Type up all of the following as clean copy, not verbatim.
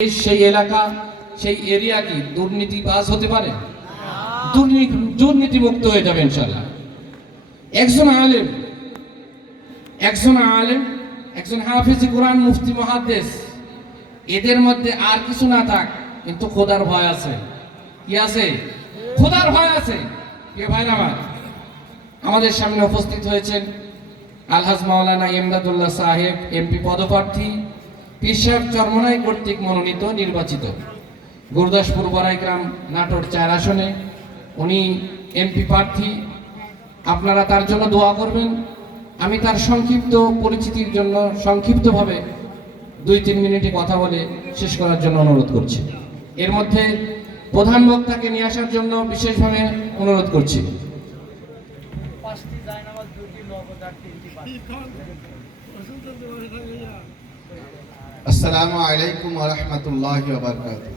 সেই এলাকা সেই এরিয়া কি দুর্নীতিবাজ হতে পারে? দুর্নীতি মুক্ত হয়ে যাবে ইনশাআল্লাহ। একজন আলেম একজন হাফেজ কোরআন মুফতি মুহাদ্দিস এদের মধ্যে আর কিছু না থাক, কিন্তু খোদার ভয় আছে। কি আছে? খোদার ভয় আছে। কে ভাই আমার আমাদের সামনে উপস্থিত হয়েছেন আলহাজ মাওলানা ইমদাদুল্লাহ সাহেব, এমপি পদপ্রার্থী, পীর সাহেব চরমনাই কর্তৃক মনোনীত নির্বাচিত, গুরুদাসপুর বড়াইগ্রাম নাটোর 4 আসনে উনি এমপি প্রার্থী। আপনারা তার জন্য দোয়া করবেন। আমি তার সংক্ষিপ্ত পরিচিতির জন্য সংক্ষিপ্তভাবে 2-3 মিনিটে কথা বলে শেষ করার জন্য অনুরোধ করছি। এর মধ্যে প্রধান বক্তাকে নিয়ে আসার জন্য বিশেষভাবে অনুরোধ করছি। আসসালামু আলাইকুম ওয়া রাহমাতুল্লাহি ওয়া বারাকাতুহু।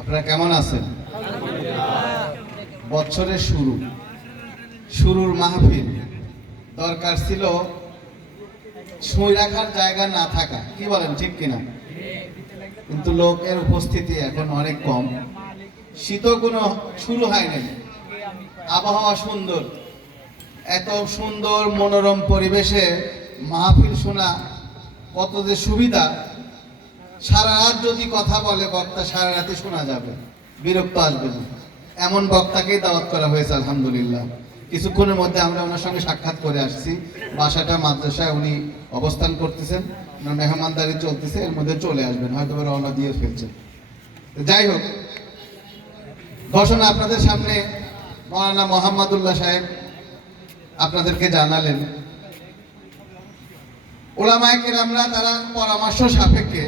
আপনারা কেমন আছেন? বছরের শুরুর মাহফিল, দরকার ছিল ছুঁই রাখার জায়গা না থাকা। কি বলেন, ঠিক কিনা? কিন্তু লোকের উপস্থিতি এখন অনেক কম। শীতও কোনো শুরু হয়নি, আবহাওয়া সুন্দর। এত সুন্দর মনোরম পরিবেশে মাহফিল শোনা কত যে সুবিধা। সারা রাত যদি কথা বলে বক্তা, সারা রাতে শোনা যাবে, বিরক্ত আসবে না। এমন বক্তাকেই দাওয়াত করা হয়েছে আলহামদুলিল্লাহ। কিছুক্ষণের মধ্যে আমরা ওনার সঙ্গে সাক্ষাৎ করে আসছি। বাসাটা মাদ্রাসায় উনি অবস্থান করতেছেন, মেহমানদারি চলতেছে, এর মধ্যে চলে আসবেন, হয়তো রওনা দিয়ে ফেলছেন। যাই হোক, ঘোষণা আপনাদের সামনে মাওলানা মোহাম্মদুল্লাহ সাহেব আপনাদেরকে জানালেন। উলামায়ে কেরামরা তারা পরামর্শ সাপেক্ষে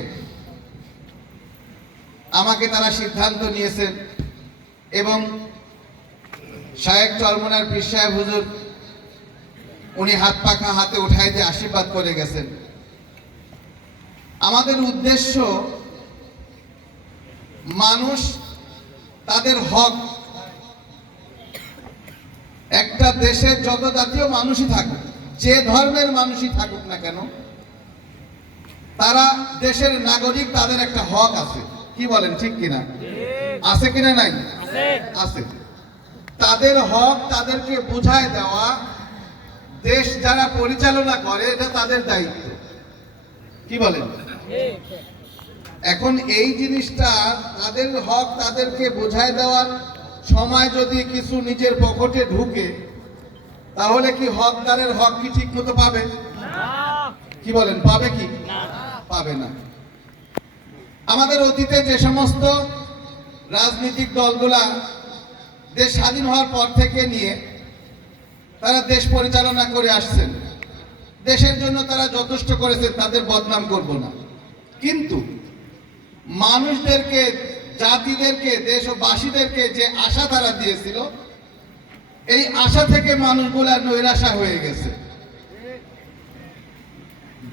আমাকে তারা সিদ্ধান্ত নিয়েছেন এবং শায়েখ চরমনার পীর সাহেব হুজুর উনি হাত পাখা হাতে উঠাই দিয়ে আশীর্বাদ করে গেছেন। আমাদের উদ্দেশ্য মানুষ তাদের হক, একটা দেশের যত জাতীয় মানুষই থাকুক, যে ধর্মের মানুষই থাকুক না কেন, তারা দেশের নাগরিক, তাদের একটা হক আছে। কি বলেন, ঠিক কিনা? আছে কিনা? নাই? আছে। তাদের হক তাদেরকে বুঝায় দেওয়া, দেশ যারা পরিচালনা করে এটা তাদের দায়িত্ব। কি বলেন? এখন এই জিনিসটা, তাদের হক তাদেরকে বুঝায় দেওয়ার সময় যদি কিছু নিজের পকেটে ঢুকে, তাহলে কি হকদারের হক কি ঠিক মতো পাবে? কি বলেন, পাবে কি? পাবে না। আমাদের অতীতে যে সমস্ত রাজনৈতিক দলগুলা দেশ স্বাধীন হওয়ার পর থেকে নিয়ে তারা দেশ পরিচালনা করে আসছেন, দেশের জন্য তারা যথেষ্ট করেছেন, তাদের বদনাম করব না। কিন্তু মানুষদেরকে, জাতিদেরকে, দেশবাসীদেরকে যে আশা তারা দিয়েছিল, এই আশা থেকে মানুষগুলা নৈরাশা হয়ে গেছে।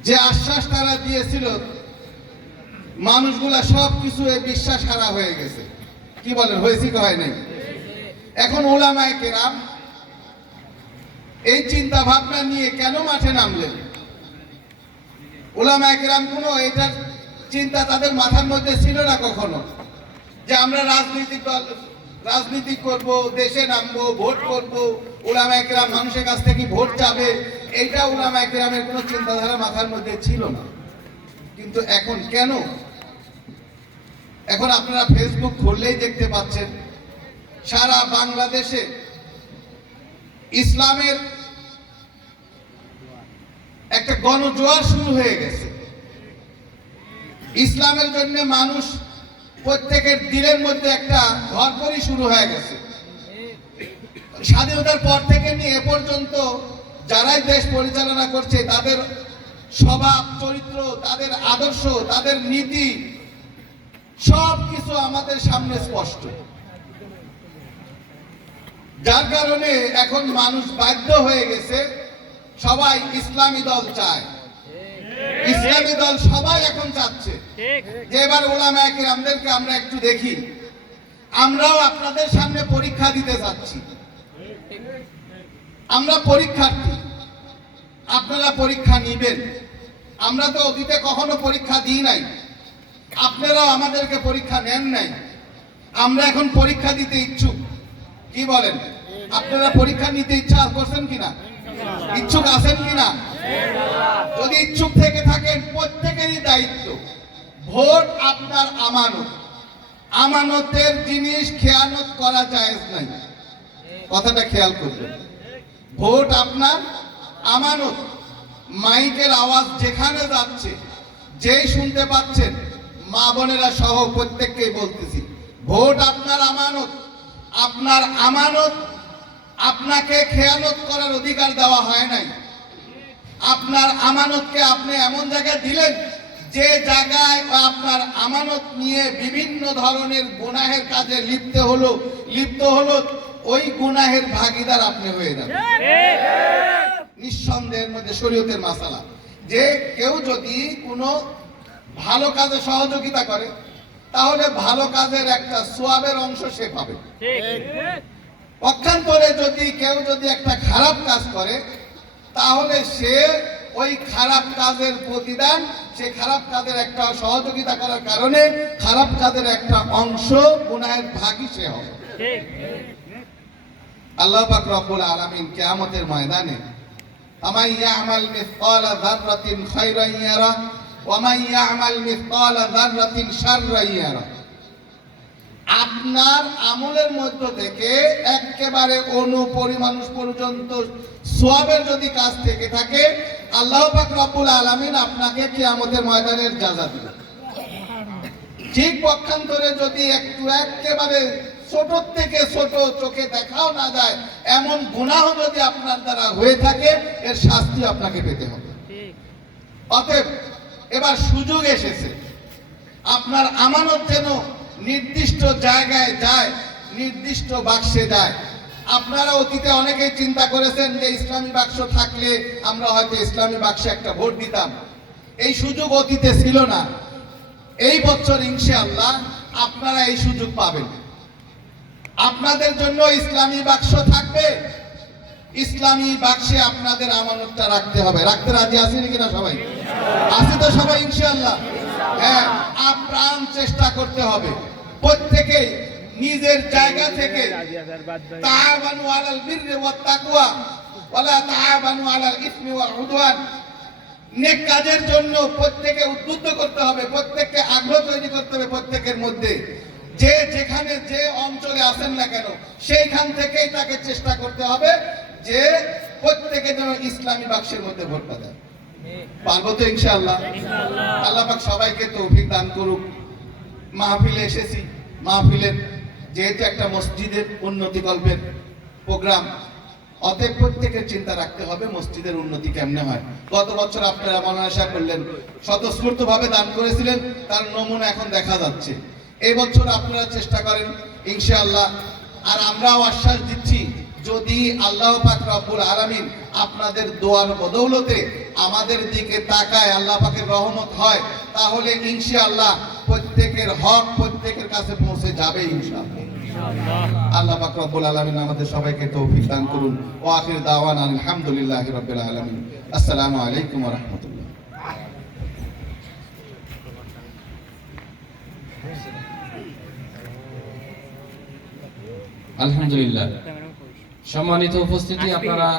যে আশ্বাস তারা দিয়েছিল, মানুষগুলা সবকিছু এই বিশ্বাস হারা হয়ে গেছে। কি বলেন, হয়েছে কি হয় নাই? এখন উলামায়ে কেরাম এই চিন্তা ভাবনা নিয়ে কেন মাঠে নামলেন? উলামায়ে কেরাম কোনো এটার চিন্তা তাদের মাথার মধ্যে ছিল না কখনো, যে আমরা রাজনীতি করব, দেশে নামবো, ভোট করব, উলামায়ে কেরাম মানুষের কাছ থেকে ভোট চাবে। এইটা উলামায়ে কেরামের কোনো চিন্তাধারা মাথার মধ্যে ছিল না। কিন্তু এখন কেন? এখন আপনারা ফেসবুক খুললেই দেখতে পাচ্ছেন সারা বাংলাদেশে ইসলামের একটা গণজোয়ার শুরু হয়ে গেছে। ইসলামের জন্য মানুষ প্রত্যেকের দিলের মধ্যে একটা ঘরপড়ি শুরু হয়ে গেছে। স্বাধীনতার পর থেকে নিয়ে এ পর্যন্ত যারাই দেশ পরিচালনা করছে, তাদের স্বভাব চরিত্র, তাদের আদর্শ, তাদের নীতি সব কিছু আমাদের সামনে স্পষ্ট। যার কারণে এখন মানুষ বাধ্য হয়ে গেছে, সবাই ইসলামী দল চায়। ইসলামী দল সবাই এখন চাচ্ছে যে এবার উলামায়ে কেরামদেরকে আমরা একটু দেখি, আমরাও আপনাদের সামনে পরীক্ষা দিতে যাচ্ছি। আমরা পরীক্ষার্থী, আপনারা পরীক্ষা নিবেন। আমরা তো অতীতে কখনো পরীক্ষা দিই নাই, আপনারাও আমাদেরকে পরীক্ষা নেন নাই। আমরা এখন পরীক্ষা দিতে ইচ্ছুক। কি বলেন? আপনারা পরীক্ষা নিতে ইচ্ছা করছেন কিনা? ইচ্ছুক আছেন কিনা? যদি ইচ্ছুক থেকে থাকেন, প্রত্যেকেরই দায়িত্ব, ভোট আপনার আমানত। আমানতের জিনিস খেয়ানত করা জায়েজ নাই, কথাটা খেয়াল করবেন। ভোট আপনার আমানত। মাইকের আওয়াজ যেখানে যাচ্ছে, যেই শুনতে পাচ্ছেন, মা বোনেরা সহ প্রত্যেককেই বলতেছি, ভোট আপনার আমানত। আপনার আমানত, আপনাকে খেয়ানত করার অধিকার দেওয়া হয় নাই। আপনার আমানতকে আপনি এমন জায়গায় দিলেন যে জায়গায় আপনার আমানত নিয়ে বিভিন্ন ধরনের গুনাহের কাজে লিপ্ত হলো, ওই গুনাহের ভাগীদার আপনি হয়ে যাবেন। নিঃসন্দেহের মধ্যে শরীয়তের মাসালা যে কেউ যদি কোনো ভালো কাজে সহযোগিতা করে, তাহলে ভালো কাজের একটা সোয়াবের অংশ সে পাবে। পক্ষান্তরে কেউ যদি একটা খারাপ কাজ করে, তাহলে সে ওই খারাপ কাজের প্রতিদান, সে খারাপ কাজের একটা সহযোগিতা করার কারণে খারাপ কাজের একটা অংশ গুনাহের ভাগী সে হবে। আল্লাহ পাক রব্বুল আলামিন কিয়ামতের ময়দানে আমান ইয়ামাল মিসকালা যাররাতিন খায়রান ইয়ারা ওয়া মান ইয়ামাল মিসকালা যাররাতিন শাররান ইয়ারা, আপনার আমলের মধ্য থেকে একেবারে পরিমাণ পর্যন্ত সওয়াবের যদি কাজ থেকে থাকে, আল্লাহ পাক রব্বুল আলামিন আপনাকে কিয়ামতের ময়দানের জাযা দিবেন। ঠিক পক্ষান্তরে যদি একেবারে ছোট থেকে ছোট, চোখে দেখাও না যায় এমন গুনাহ যদি আপনার দ্বারা হয়ে থাকে, এর শাস্তি আপনাকে পেতে হবে। অতএব এবার সুযোগ এসেছে, আপনার আমানত যেন নির্দিষ্ট জায়গায় যায়, নির্দিষ্ট বাক্সে যায়। আপনারা অতীতে অনেকেই চিন্তা করেছেন যে ইসলামী বাক্স থাকলে আমরা হয়তো ইসলামী বাক্সে একটা ভোট দিতাম। এই সুযোগ অতীতে ছিল না। এই বছর ইনশাআল্লাহ আপনারা এই সুযোগ পাবেন। আপনাদের জন্য ইসলামী বাক্স থাকবে। ইসলামী বাক্সে আপনাদের আমানতটা রাখতে হবে। রাখতে রাজি আছেন কিনা সবাই? আছি তো সবাই ইনশাআল্লাহ? হ্যাঁ, আপ্রাণ চেষ্টা করতে হবে। প্রত্যেকেই নিজের জায়গা থেকে তাআবানু আলাল বিররি ওয়াত তাকওয়া ওয়ালা তাআবানু আলাল ইসমি ওয়াল উদওয়ান, নেক কাজের জন্য প্রত্যেকে উদ্বুদ্ধ করতে হবে, প্রত্যেককে আগ্রহ তৈরি করতে হবে প্রত্যেকের মধ্যে। যে যেখানে যে অঞ্চলে আছেন না কেন, সেইখান থেকেই তাকে চেষ্টা করতে হবে যে প্রত্যেকে যেন ইসলামী বাক্সের মধ্যে ভোটটা দেয়। পারবো তো ইনশাআল্লাহ? আল্লাহ পাক সবাইকে তৌফিক দান করুক। মাহফিলে এসেছি, মাহফিলের যেহেতু একটা মসজিদের উন্নতিকল্পের প্রোগ্রাম, অতএব প্রত্যেকের চিন্তা রাখতে হবে মসজিদের উন্নতি কেমনে হয়। গত বছর আপনারা মনাশা করলেন, স্বতঃস্ফূর্তভাবে দান করেছিলেন, তার নমুনা এখন দেখা যাচ্ছে। এই বছর আপনারা চেষ্টা করেন ইনশাআল্লাহ। আর আমরাও আশ্বাস দিচ্ছি, যদি আল্লাহ পাক রব্বুল আলামিন আপনাদের দোয়ার বদৌলতে আমাদের দিকে তাকায়, আল্লাহ পাকের রহমত হয়, তাহলে ইনশাআল্লাহ প্রত্যেকের হক প্রত্যেকের কাছে পৌঁছে যাবে ইনশাআল্লাহ। আল্লাহ পাক রব্বুল আলামিন আমাদের সবাইকে তৌফিক দান করুন। ওয়া আখির দাওয়ানা আলহামদুলিল্লাহি রাব্বিল আলামিন। আসসালামু আলাইকুম ওয়া রাহমাতুল্লাহ। আলহামদুলিল্লাহ। সম্মানিত উপস্থিতি, আপনারা